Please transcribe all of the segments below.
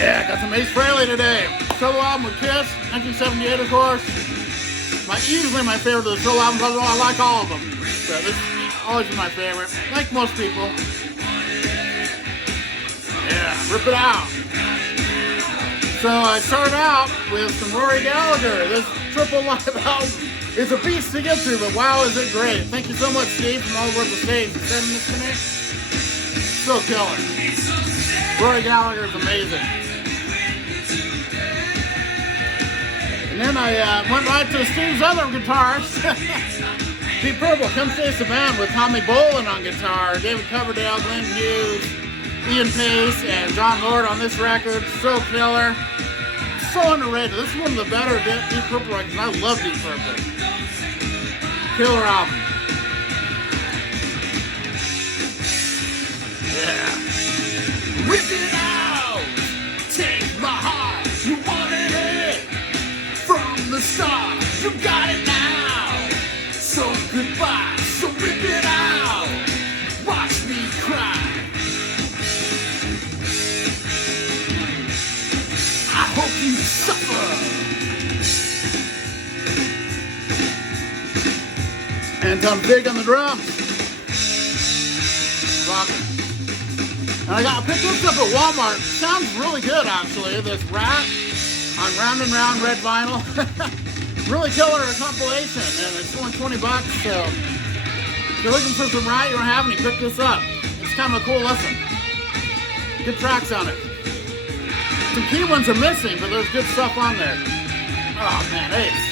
Yeah, got some Ace Frehley today. Solo album with Kiss, 1978 of course. Easily my favorite of the solo albums, although I like all of them. So this is always my favorite, like most people. Yeah, rip it out. So I started out with some Rory Gallagher. This triple live album is a beast to get through, but wow, is it great. Thank you so much, Steve, from all over the States for sending this to me. So killer. Rory Gallagher is amazing. And then I went right to Steve's other guitarist, Deep Purple, Come Face the Band with Tommy Bolin on guitar, David Coverdale, Glenn Hughes, Ian Pace, and John Lord on this record. So killer. So underrated. This is one of the better Deep Purple records. I love Deep Purple. Killer album. Yeah. Rip it out. Take my heart. You wanted it from the start. You got it now. So goodbye. So rip it out. Watch me cry. I hope you suffer. And Tom Big on the drums. Rockin'. And I picked this up at Walmart. Sounds really good actually. This Rat on Round and Round red vinyl. Really killer compilation, and it's only $20. So if you're looking for some Rat you don't have any, pick this up. It's kind of a cool listen. Good tracks on it. Some key ones are missing, but there's good stuff on there. Oh man, Ace.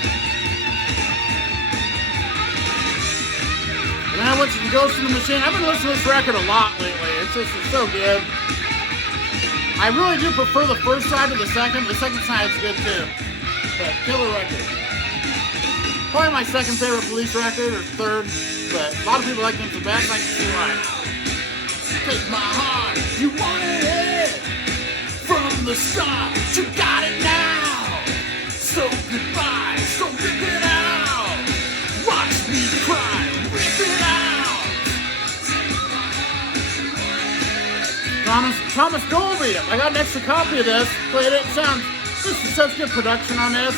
And then I went to the Ghost in the Machine. I've been listening to this record a lot lately. It's so good. I really do prefer the first side to the second. The second side's good too. But killer record. Probably my second favorite Police record, or third. But a lot of people like them the best. I can see why. Take my heart, you wanted it from the start. You got it now. So goodbye, so rip it out. Watch me cry, rip it out. Thomas Dolby. I got an extra copy of this. Played it. This is such good production on this.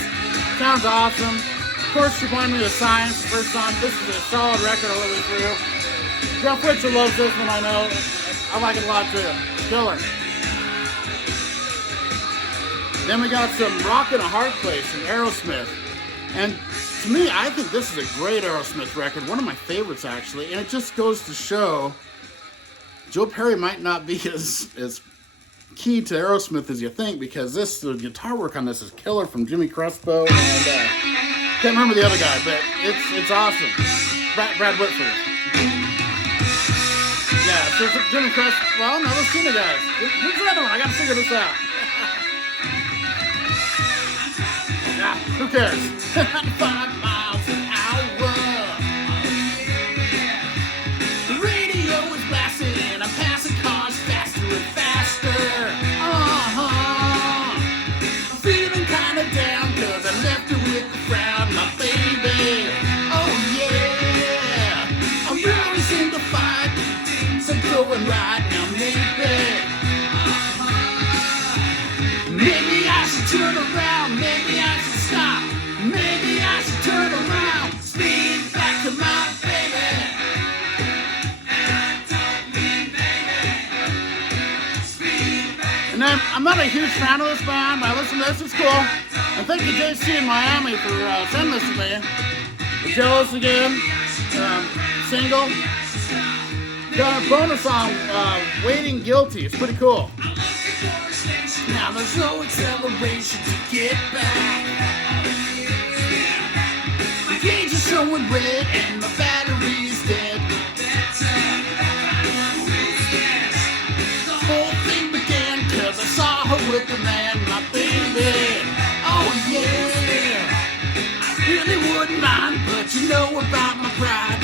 Sounds awesome. Of course, she pointed me to Science. First song. This is a solid record all the way through. Jeff Richard loves this one, I know. I like it a lot too. Killer. Then we got some Rockin' a Hard Place from Aerosmith. And to me, I think this is a great Aerosmith record. One of my favorites, actually. And it just goes to show Joe Perry might not be as key to Aerosmith as you think, because the guitar work on this is killer from Jimmy Crespo. And can't remember the other guy, but it's awesome. Brad Whitford. Yeah, so Jimmy Crespo. Well, no, let's see the guys. Who's the other one? I gotta figure this out. Yeah, who cares? 5 miles an hour. The radio is blasting and I'm passing cars faster and faster. I'm feeling kinda down cause I left her with the frown, my baby. Oh yeah, I'm really seem to fight. So going right now, maybe. Maybe I should turn around, maybe I should stop, maybe I should turn around, speed back to my baby. And then, I'm not a huge fan of this band, but I listen to this, it's cool. And thank you JC in Miami for sending this to me. The Jealous Again, single. Got a bonus on Waiting Guilty, it's pretty cool. Now there's no acceleration to get back. The gauge is showing red and my battery's dead. The whole thing began cause I saw her with the man, my baby. Oh yeah, I really wouldn't mind, but you know about my pride.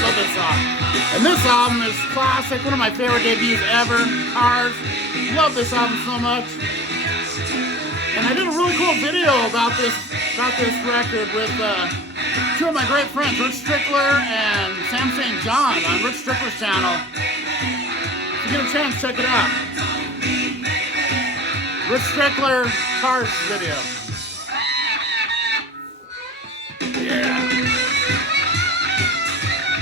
Love this song. And this album is classic, one of my favorite debuts ever. Cars. Love this album so much. And I did a really cool video about this record with two of my great friends, Rich Strickler and Sam St. John on Rich Strickler's channel. If you get a chance, check it out. Rich Strickler Cars video. Yeah.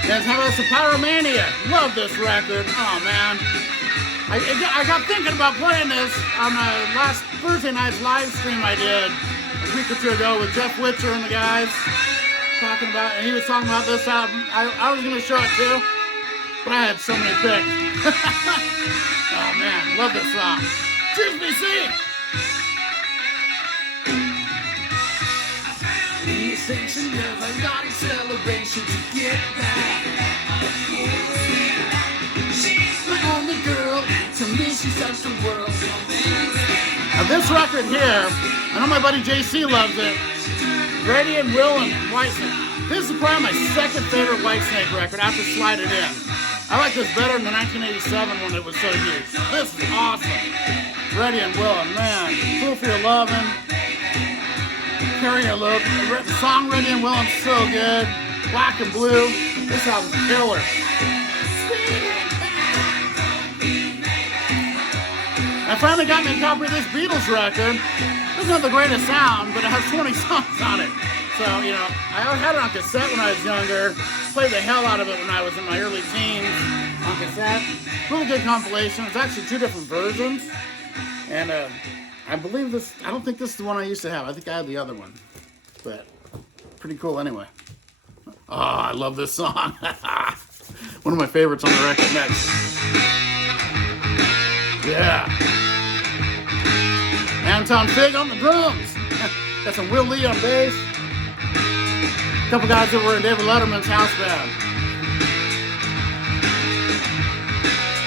Guys, how about some Pyromania? Love this record. Oh man. I got thinking about playing this on my last Thursday night's live stream I did a week or two ago with Jeff Witcher and the guys talking about, and he was talking about this album. I was gonna show it too, but I had so many picks. Oh man, love this song. Cheers, BC! Station girls, I got a celebration to get back. She's my only girl, to me she's such the world. Now this record here, I know my buddy JC loves it. Brady and Will and Whitesnake. This is probably my second favorite Whitesnake record after Slide It In. I like this better than the 1987 when it was so huge. This is awesome. Brady and Will, man, Fool for Your Lovin'. Carry Your Load. The song Ready and Willing so good. Black and Blue. This album's killer. I finally got me a copy of this Beatles record. It's not the greatest sound, but it has 20 songs on it. So, you know, I had it on cassette when I was younger. Played the hell out of it when I was in my early teens on cassette. Really good compilation. It's actually two different versions. And, I believe this, I don't think this is the one I used to have. I think I had the other one. But, pretty cool anyway. Oh, I love this song. One of my favorites on the record next. Yeah. Anton Fig on the drums. Got some Will Lee on bass. A couple guys that were in David Letterman's house band.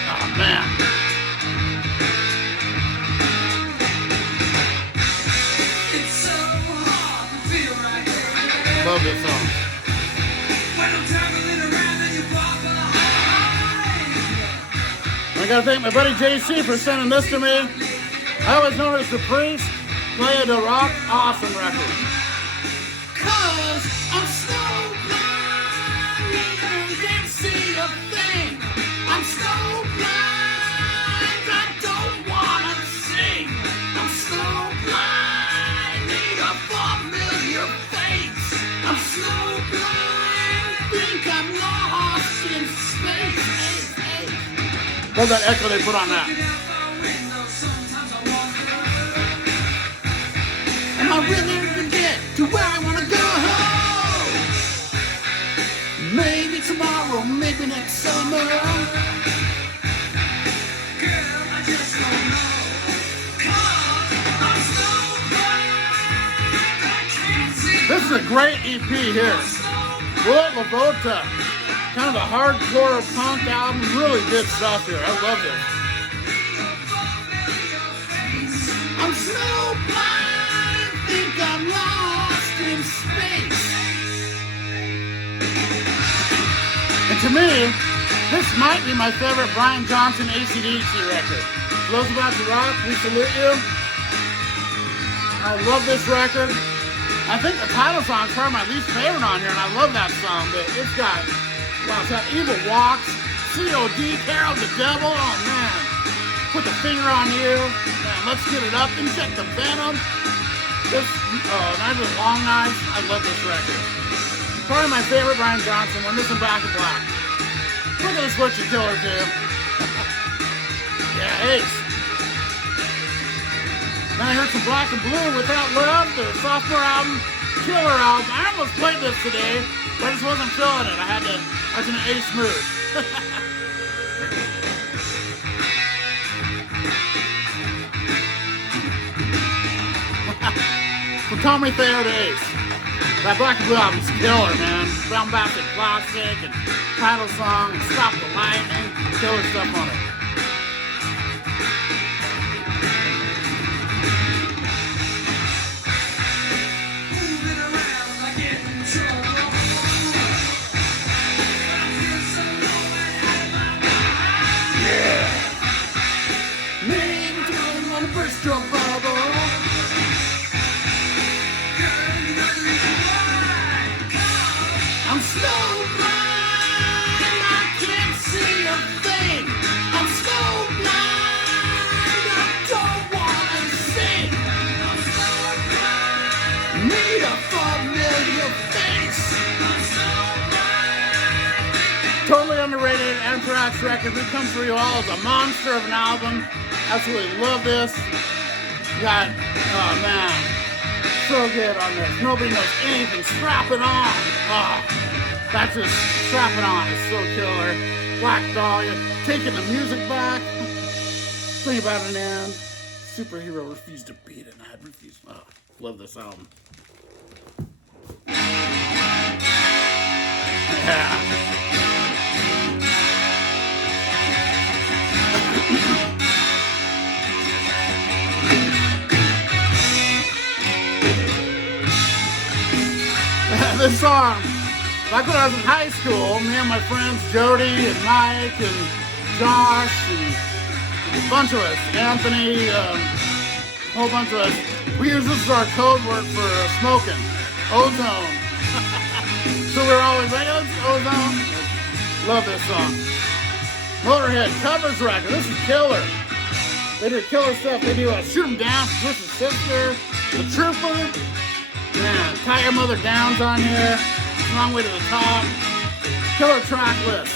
Oh, man. Love this song. I gotta thank my buddy JC for sending this to me. I always noticed the Priest play the rock awesome record. Cause I'm so blind, you can't see a thing. I'm so blind, I don't wanna sing. I'm so blind, need a familiar face. I'm so blind, think I'm lost in space. Love that echo they put on that. Am I really gonna get to where I wanna go? Maybe tomorrow, maybe next summer. Girl, I just don't know. This is a great EP here. Bullet Lavota. Kind of a hardcore punk album. Really good stuff here. I love this. I'm so blind, think I'm lost in space. And to me, this might be my favorite Brian Johnson AC/DC record. For those about to rock, we salute you. I love this record. I think the title song is probably my least favorite on here, and I love that song, but it's got, wow, it's got Evil Walks, COD, Care of the Devil, oh man. Put the Finger on You, man, Let's Get It Up, Inject the Venom. This, Night of the Long Knives, I love this record. Probably my favorite Brian Johnson one, this and Back in Black. Look at this Butcher Killer too. Yeah, Ace. Then I heard some Black and Blue, Without Love, their sophomore album, killer album. I almost played this today, but I just wasn't feeling it. I was in an Ace mood. From Tommy Thayer to Ace. That Black and Blue album's killer, man. Brown Basket Classic and title song and Stop the Lightning. Killer stuff on it. I'm so blind, I can't see a thing. I'm so blind, I don't wanna see. deluxe record. We Come For You All is a monster of an album. Absolutely love this. You got, oh man, so good on this. Nobody knows anything. Strap It On. Oh, that's just, Strap It On is so killer. Black Dahlia, taking the music back. Think about an end. Superhero refused to beat it. I refused. Oh, love this album. Yeah. This song, back when I was in high school, me and my friends Jody and Mike and Josh and a bunch of us, Anthony, a whole bunch of us, we used this as our code word for smoking, ozone. So we were always like, oh, it's ozone. Love this song. Motorhead covers record. This is killer. They do killer stuff. They do Shoot 'Em Down, Twisted Sister, The Trooper. Man, Tie Your Mother Down's on here. Long Way to the Top. Killer track list.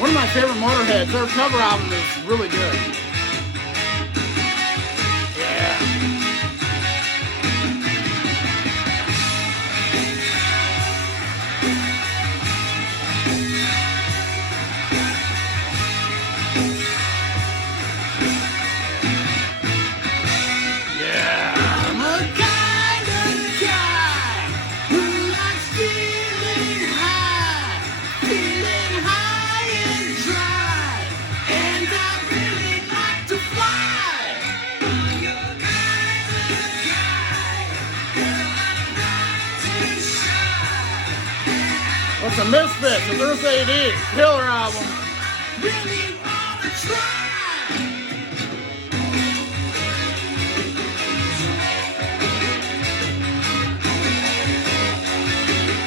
One of my favorite Motorheads. Their cover album is really good. Yeah. What's a Misfits? The Earth AD, killer album. Really wanna try.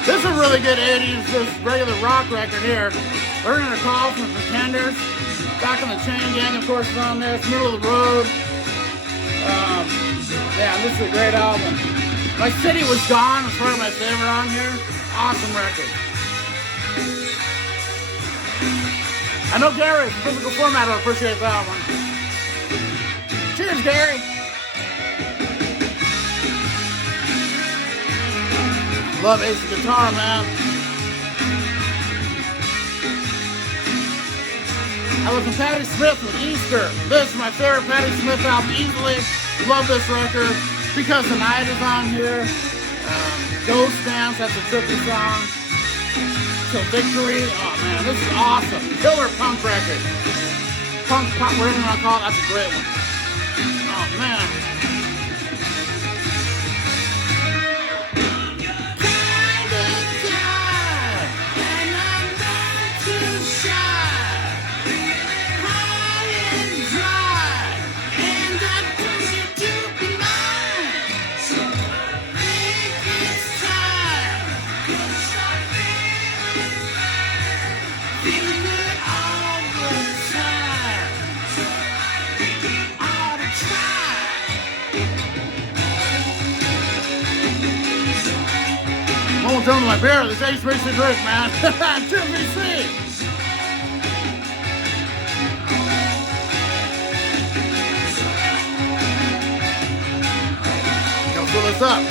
This is a really good 80s, this regular rock record here. Earning a Call from the Pretenders. Back in the Chain Gang, of course, is on this. Middle of the Road. Yeah, this is a great album. My City Was Gone was probably my favorite on here. Awesome record. I know Gary, physical format, will appreciate that one. Cheers, Gary. Love Ace of Guitar, man. I was with Patti Smith with Easter. This is my favorite Patti Smith album easily. Love this record. Because the Night is on here. Ghost Dance, that's a trippy song. So Victory, oh man, this is awesome. Killer punk record. Punk, whatever you want to call it, that's a great one. Oh man. I'm done with my beer. This Ace makes me drink, man. 2BC. Go fill this up.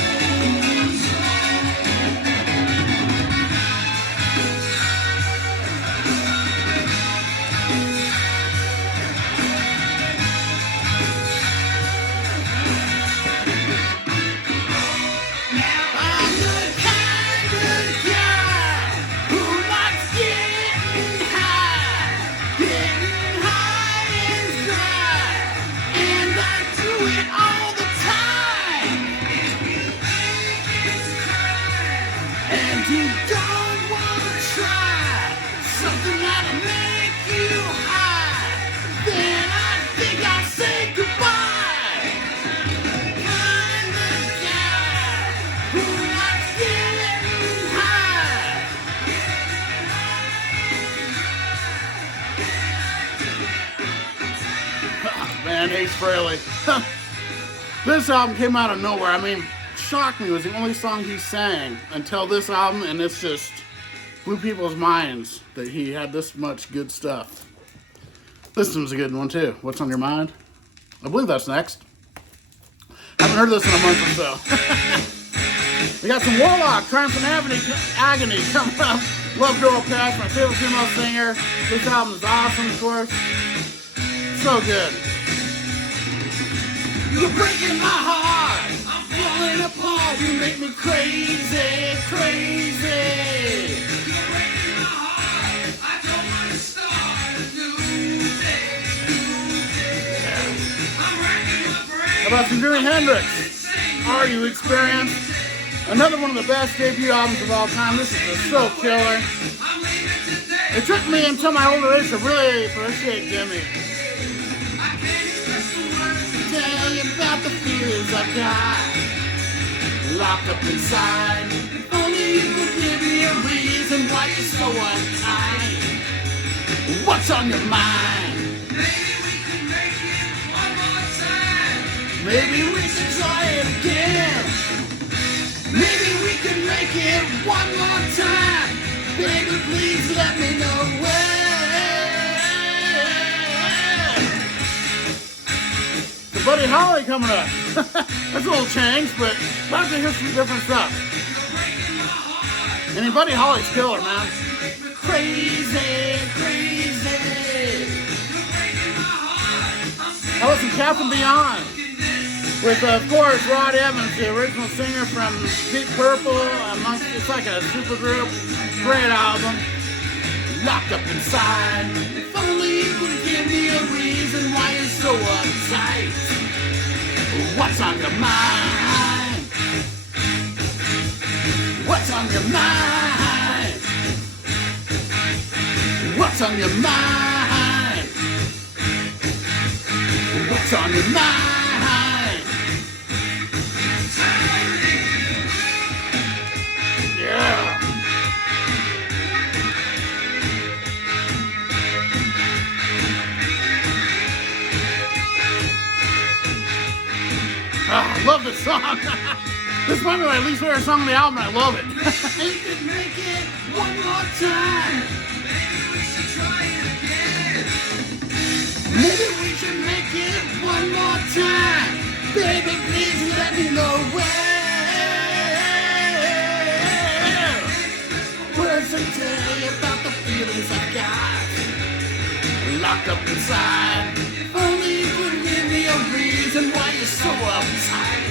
Man, Ace Frehley. This album came out of nowhere. I mean, shocked me. It was the only song he sang until this album, and it's just blew people's minds that he had this much good stuff. This one's a good one too. What's on Your Mind? I believe that's next. Haven't heard this in a month or so. We got some Warlock, Triumph and Agony coming up. Love Girl Patch, my favorite female singer. This album is awesome, of course. So good. You're breaking my heart. I'm falling apart. You make me crazy, crazy. You're breaking my heart. I don't want to start a new day, new day. I'm racking my brain. How about some Jimi Hendrix? Are You Experienced? Another one of the best debut albums of all time. This is just so killer. It took me until my older age to really appreciate Jimmy. Tell you about the feelings I've got locked up inside. Only you could give me a reason why you're so unkind. What's on your mind? Maybe we can make it one more time. Maybe we should try it again. Maybe we can make it one more time. Baby, please let me know where. The Buddy Holly coming up. That's a little change, but glad to hear some different stuff. And Buddy Holly's killer, man. Crazy, crazy. How about some Captain Beyond? With, of course, Rod Evans, the original singer from Deep Purple. It's like a super group. Great album. Locked up inside. If only you could give me a reason why you're so uptight. What's on your mind? What's on your mind? What's on your mind? What's on your mind? Yeah. Oh, I love this song. This might be my least favorite song on the album, and I love it. You could make it one more time. Maybe we should try it again. Maybe we should make it one more time. Baby, please let me know where. Words to tell you about the feelings I've got locked up inside. Only you could give me a reason why you're so uptight.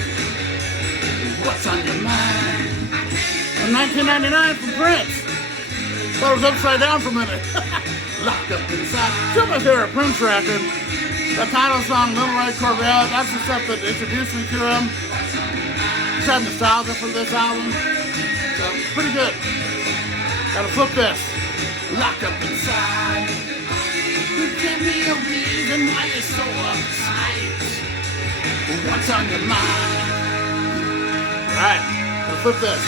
What's on your mind? In 1999 from Prince. Thought it was upside down for a minute. Locked up inside. Still my favorite Prince record. The title song, Little Red Corvette, that's the stuff that introduced me to him. Just had nostalgia for this album. So, pretty good. Gotta flip this. Locked up inside. You give me a reason why you're so uptight. What's on your mind? Alright, let's flip this.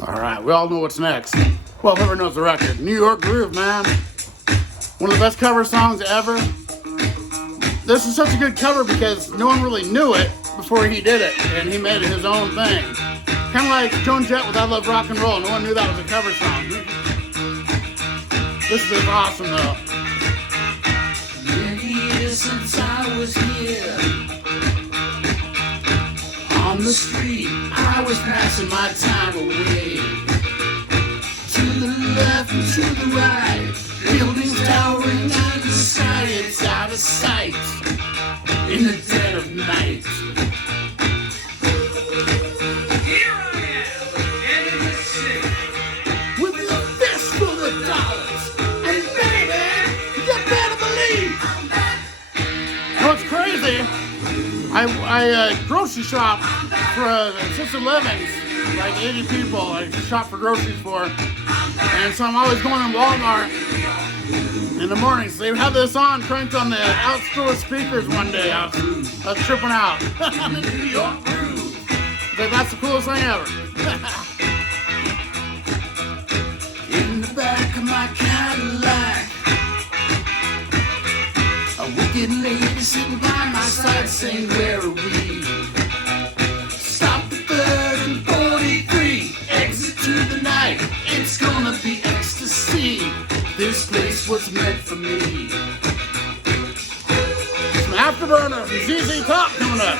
Alright, we all know what's next. Well, whoever knows the record. New York Groove, man. One of the best cover songs ever. This is such a good cover because no one really knew it before he did it, and he made it his own thing. Kind of like Joan Jett with I Love Rock and Roll. No one knew that was a cover song. This is awesome, though. Many years since I was here on the street, I was passing my time away. To the left and to the right, buildings towering out of sight, it's out of sight in the dead of night. Here I am, dead in the city, with a fistful of dollars, and baby, you better believe. You know what's crazy? I grocery shop for assisted living, like 80 people I shop for groceries for. And so I'm always going to Walmart in the mornings. They had this on, cranked on the outdoor speakers one day. I was tripping out. I'm in New York Groove. That's the coolest thing ever. back of my Cadillac. A wicked lady sitting by my side saying, where are we? Stop the 3rd and 43, exit to the night, it's gonna be ecstasy. This place was meant for me. Some Afterburner from ZZ Top coming up.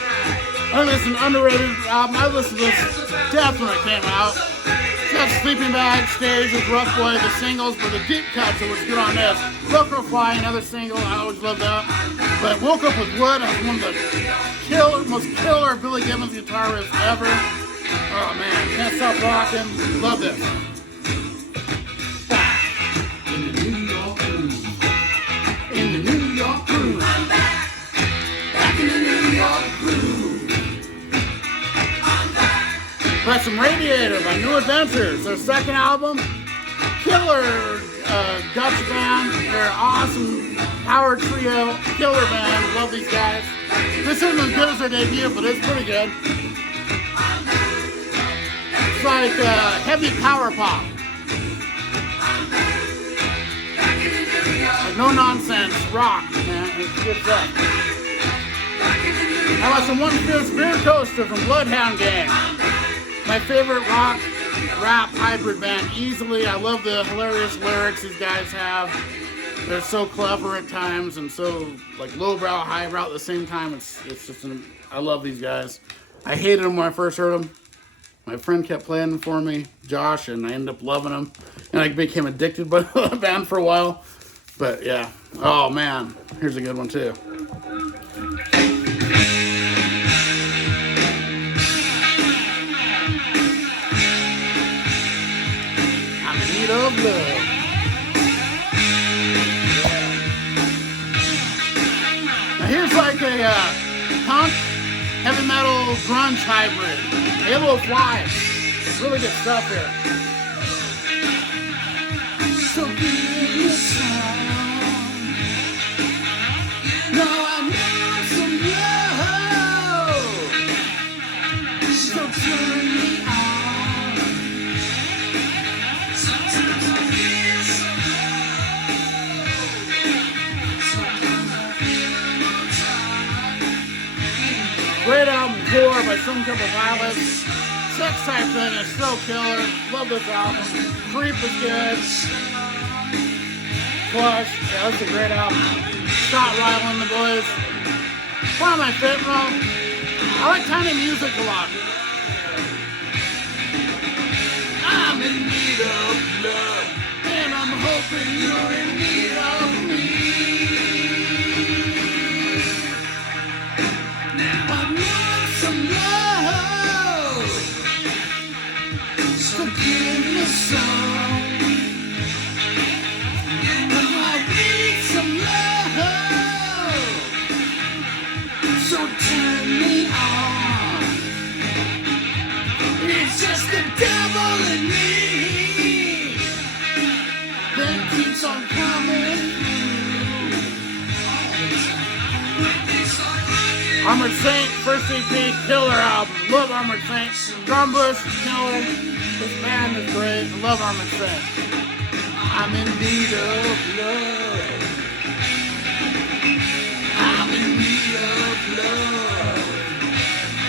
I listen to underrated album. I listened to this to death when it came out. It's got Sleeping Bag, Stage with Rough Boy, the singles, but the deep cuts are what's good on this. Loco Fly, another single, I always love that. But Woke Up With Wood, that's one of the most killer Billy Gibbons guitar riffs ever. Oh man, Can't Stop Rockin', love this. In the New York groove. In the New York groove. I'm back in the New York groove. Got some Radiator by New Adventures, their second album. Killer Dutch band, they're awesome power trio, killer band, love these guys. This isn't as good as their debut, but it's pretty good. It's like heavy power pop. Like no nonsense rock, man, it's good stuff. I got some One Fierce Beer Coaster from Bloodhound Gang. My favorite rock, rap, hybrid band, easily. I love the hilarious lyrics these guys have. They're so clever at times and so like lowbrow, highbrow at the same time. It's just, I love these guys. I hated them when I first heard them. My friend kept playing them for me, Josh, and I ended up loving them. And I became addicted by the band for a while. But yeah, oh man, here's a good one too. Of love. Now here's like a punk, heavy metal, grunge hybrid. Halo Fly. Really good stuff here. So give me some. Now I need some love. So turn me on. Great album, Core by Turntable Violets. Sex Type Thing is so killer. Love this album. Creep is good. Plush, yeah, that's a great album. Scott Weiland and the boys. One of my favorite. I like Tiny Music a lot. I'm in need of love, and I'm hoping you're in need of me. I need some love, so give me some. I need some love, so turn me on. It's just the devil in me that keeps on coming. Armored Saint, first EP, killer album. Love Armored Saint. Drumbush, killer. This band is great. I love Armored Saint. I'm in need of love. I'm in need of love.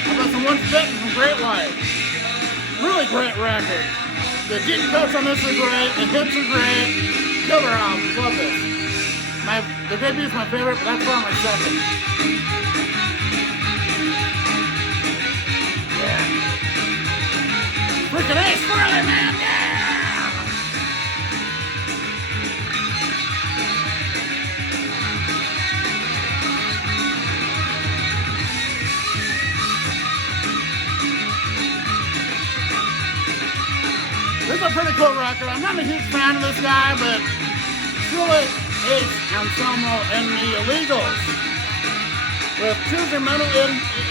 How about some One Fitting from Great White? Really great record. The deep cuts on this are great. The hits are great. Killer album. Love this. The debut is my favorite, but that's Armored second. Freaking Ace Frehley, man, yeah! This is a pretty cool record. I'm not a huge fan of this guy, but it's really Ace, Anselmo, and the Illegals with Choose Your Mental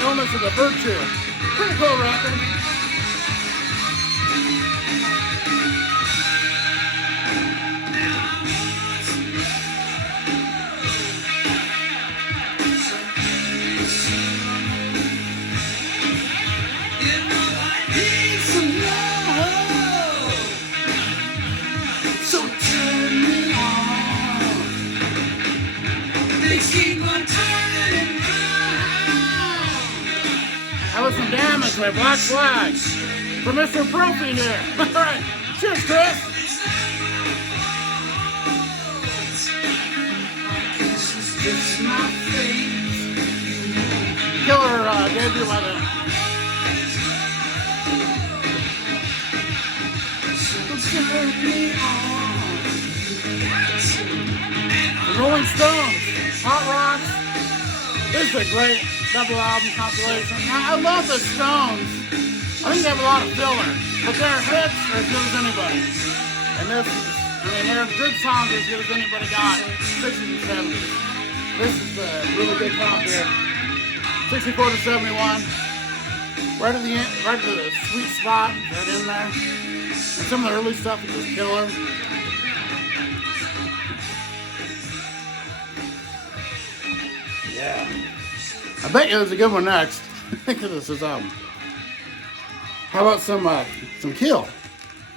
Illness as a Virtue. Pretty cool record. So That was some damage by Black Flag for Mr. Profi here. All right, cheers, Chris. Killer debut by them. The Rolling Stones, Hot Rocks. This is a great double album compilation. I love the Stones. I think they have a lot of filler, but their hits are as good as anybody. And this is, their good songs are as good as anybody got in the 60s and 70s. This is a really good comp here. 64 to 71. Right to the sweet spot, right in there. And some of the early stuff is just killer. Yeah. I bet you there's a good one next. Think of this album. How about some Kill?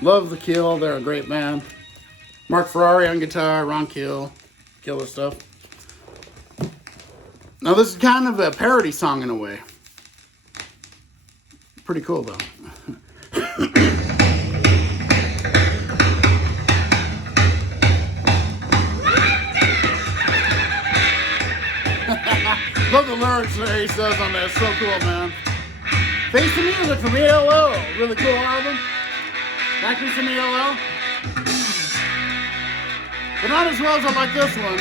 Love the Kill. They're a great band. Mark Ferrari on guitar, Ron Kill, killer stuff. Now this is kind of a parody song in a way. Pretty cool though. Love the lyrics there he says on that. So cool, man. Face the Music from ELO. Really cool album. Like me some ELO. But not as well as I like this one.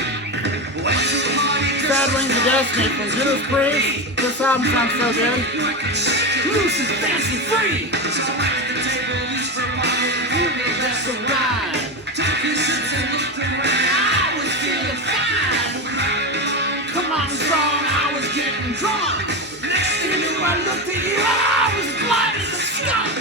Sad Wings of Destiny from Judas Priest. This album sounds so good. Loose and fancy free. That's the ride. I was feeling fine. Come on, strong, I was getting drunk. Next thing you knew, I looked at you, I was blind as a skunk.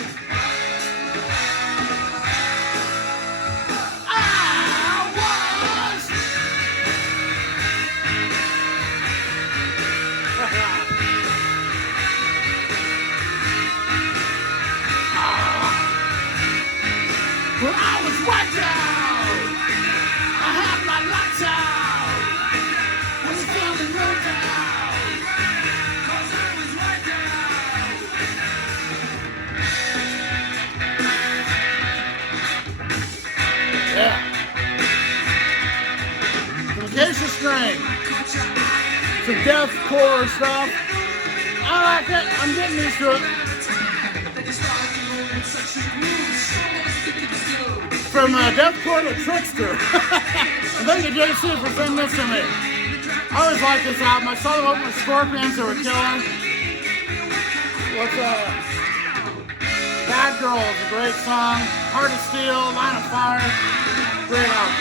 Well, I was wiped out. I had my lights out. When the family moved out. 'Cause I was wiped out. Yeah. Some Acacia Strain. Some deathcore stuff. I like it. I'm getting used to it. From Deathcore to Trickster. And thank you, JC, for sending this to me. I always liked this album. I saw them open with Scorpions, they were killer. What's Bad Girl is a great song. Heart of Steel, Line of Fire. Great album.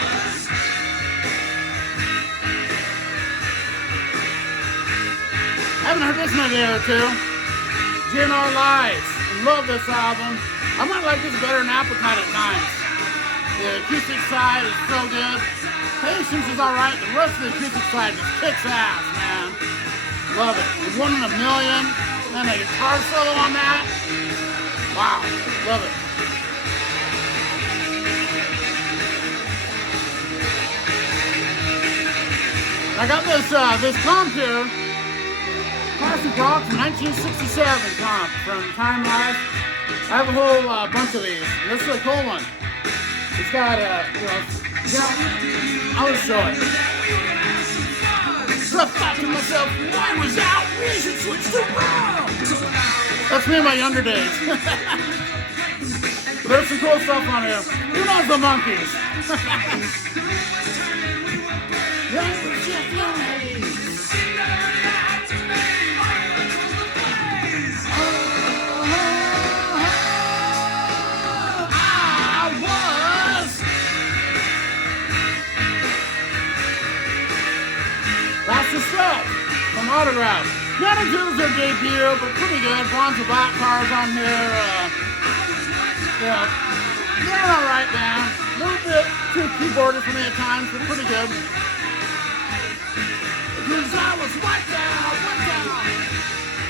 I haven't heard this in a day or two. GNR Lies. Love this album. I might like this better than Appetite at times. The acoustic side is so good. Patience is alright. The rest of the acoustic side just kicks ass, man. Love it. It's 1 in a million. And a guitar solo on that. Wow. Love it. I got this comp here. Classic rock from 1967 comp from Time Life. I have a whole bunch of these. This is a cool one. It's got, I'll show it. So I thought to myself, why was out? We should switch to rock. That's me in my younger days. There's some cool stuff on here. Who knows the Monkeys? That's the stuff from Autograph. Not as good as their debut, but pretty good. Bronze and Black Cars on here. Yeah, they're an alright band. A little bit too keyboardy for me at times, but pretty good. Because I was wiped out.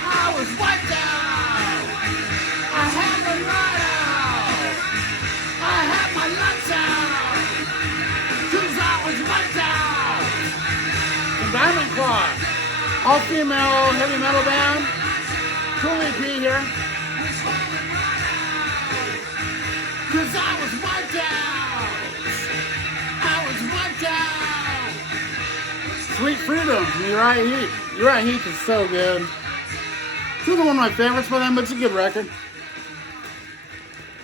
I was wiped out. I had the light out. I had my lights out. Because I was wiped out. Diamond All female heavy metal band. Cool EP here. Cause I was wiped out. I was wiped out. Sweet Freedom from Uriah Heep. Uriah Heep is so good. It's one of my favorites by them, but it's a good record.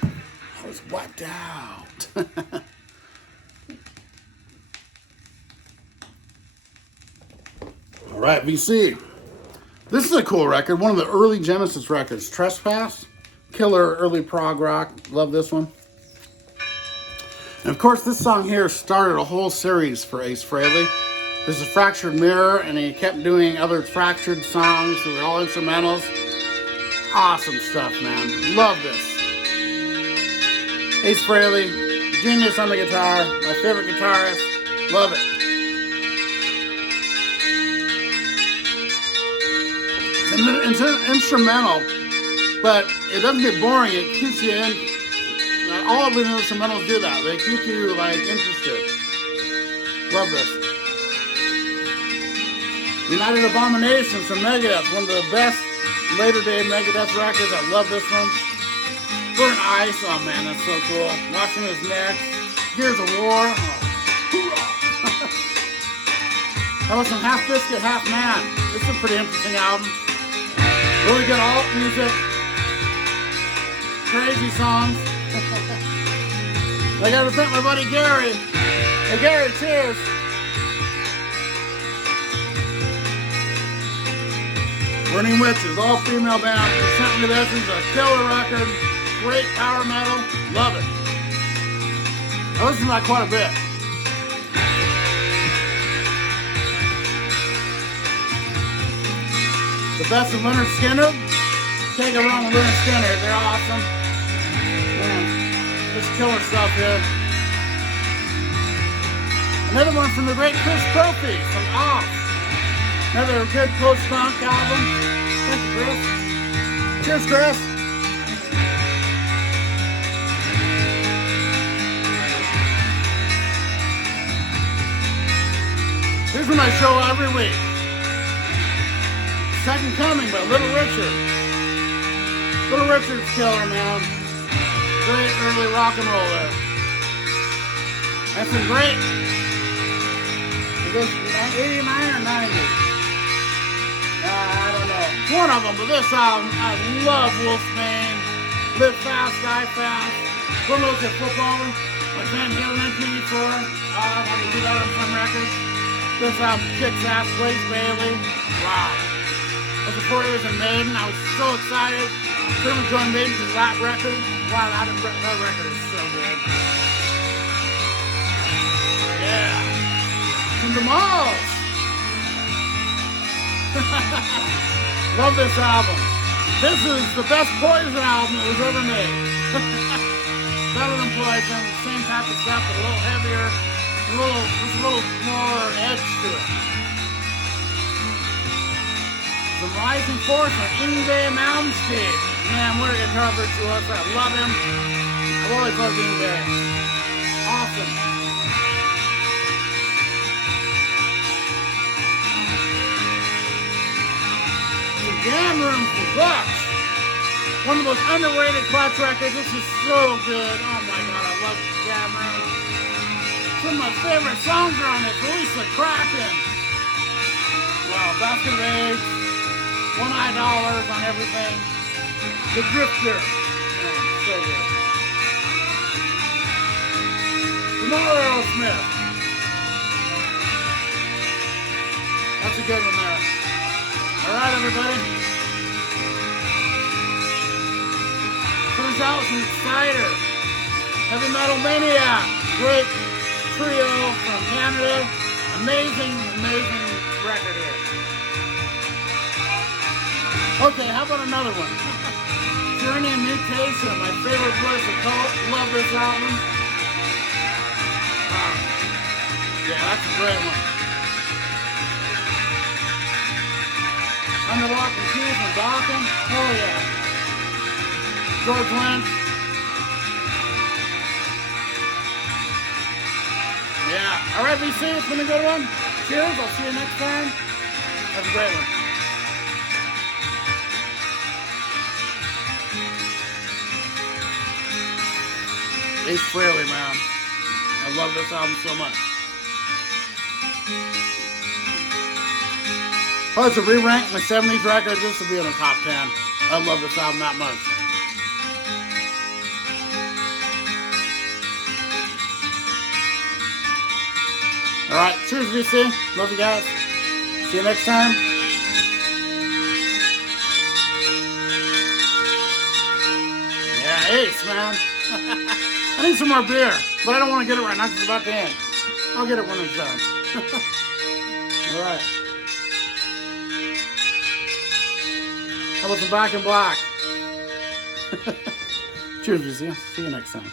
I was wiped out. All right, VC. This is a cool record. One of the early Genesis records. Trespass. Killer early prog rock. Love this one. And of course, this song here started a whole series for Ace Frehley. This is Fractured Mirror, and he kept doing other Fractured songs. They were all instrumentals. Awesome stuff, man. Love this. Ace Frehley, genius on the guitar. My favorite guitarist. Love it. It's an instrumental, but it doesn't get boring. It keeps you in. All of the instrumentals do that. They keep you like interested. Love this. United Abominations from Megadeth, one of the best later day Megadeth records. I love this one. Burnt Ice, oh man, that's so cool. Watching His Neck. Gears of War. Oh. How about some Half Biscuit, Half Man? This is a pretty interesting album. Really good alt music. Crazy songs. I gotta thank my buddy Gary. Hey Gary, cheers. Burning Witches, all female band. Sent me this. This is a killer record. Great power metal. Love it. I listen to that quite a bit. The best of Leonard Skinner. Can't go wrong with Leonard Skinner. They're awesome. Man, this killer stuff here. Another one from the great Chris Brophy from Off. Another good post-punk album. Thank you, Chris. Cheers, Chris. Here's when I show every week. Second Coming by Little Richard. Little Richard's killer, man. Great early rock and roll there. And some great, it goes 89 or 90. I don't know. It's one of them, but this album, I love Wolfman. Live Fast, Die Fast. One of those that flip over. Like Van Halen and TV4. I want to do that on some records. This album kicks ass. Blaze Bailey. Wow. That's the 4 years of Maiden. I was so excited. Couldn't join Maiden to that record. Wow, that record is so good. Yeah. From the Malls. Love this album. This is the best Poison album that was ever made. Better than Poison. Same type of stuff, but a little heavier. There's a little more edge to it. The Rising Force of Ingve Malmsteen. Man, what a guitar virtuoso. I love him. I've always loved Ingve. Awesome. The Jam Room for Bucks. One of the most underrated clutch records. This is so good. Oh my god, I love the Jam Room. Some of my favorite songs are on this. Release the Kraken. Wow, Basket of Eggs. $1 on everything. The Drifter. Oh, so good. Tomorrow Aerosmith. That's a good one there. Alright, everybody. Comes out with some Cider. Heavy Metal Maniac. Great trio from Canada. Amazing, amazing record here. Okay, how about another one? Journey and Mutation, my favorite British occult. Love this album. Wow. Yeah, that's a great one. Under Lock and Key from Dawkins. Oh yeah. George Lynch. Yeah. Alright, VC, it's been a good one. Cheers, I'll see you next time. That's a great one. Ace Frehley, man. I love this album so much. If I was to re-rank my 70s record, this would be in the top 10. I love this album that much. Alright, cheers, VC. Love you guys. See you next time. Yeah, Ace, man. I need some more beer, but I don't want to get it right now because it's about to end. I'll get it when it's done. Alright. How about some Back in Black? Cheers, VC. See you next time.